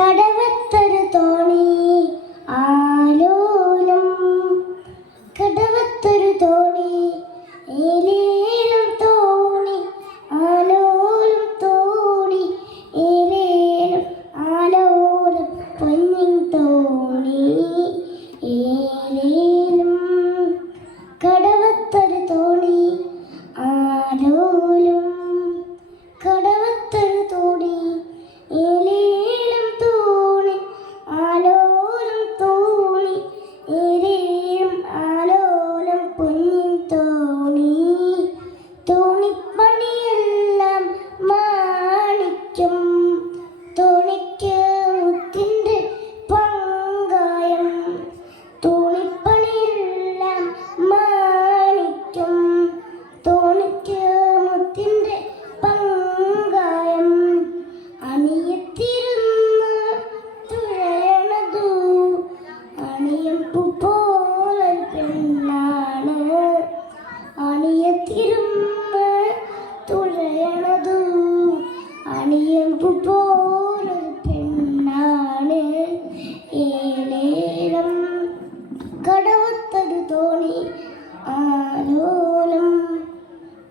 കടവത്തൊരു അണിയമ്പു പോലൊരു പെണ്ണാണ്. ഏലേലം കടവത്തൊരു തോണി ആലോലം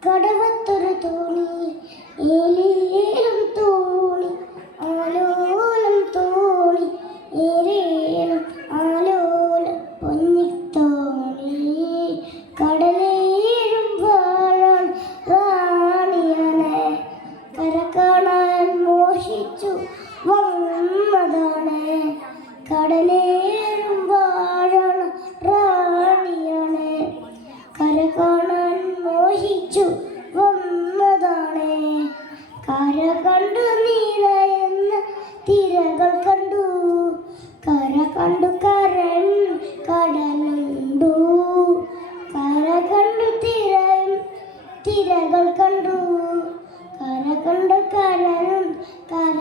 കടവത്തൊരു തോണി ഏലേലം തോണി ആലോലം തോണി ഏലേലം ആലോലം പൊന്നിത്തോണി കടലേഴും വാഴാൻ റാണിയനെ കര കാണാൻ മോഹിച്ചു വന്നതാണ് കടലേറും വാഴണ റാണിയാണ്. കര കാണാൻ മോഹിച്ചു. വന്നതാണ് കര കണ്ടു നീലയെന്ന തിരകൾ കണ്ടു. കര കണ്ടു കരൻ കടലുണ്ടു. കര കണ്ടു തിരൻ തിരകൾ കണ്ടു. കര Got.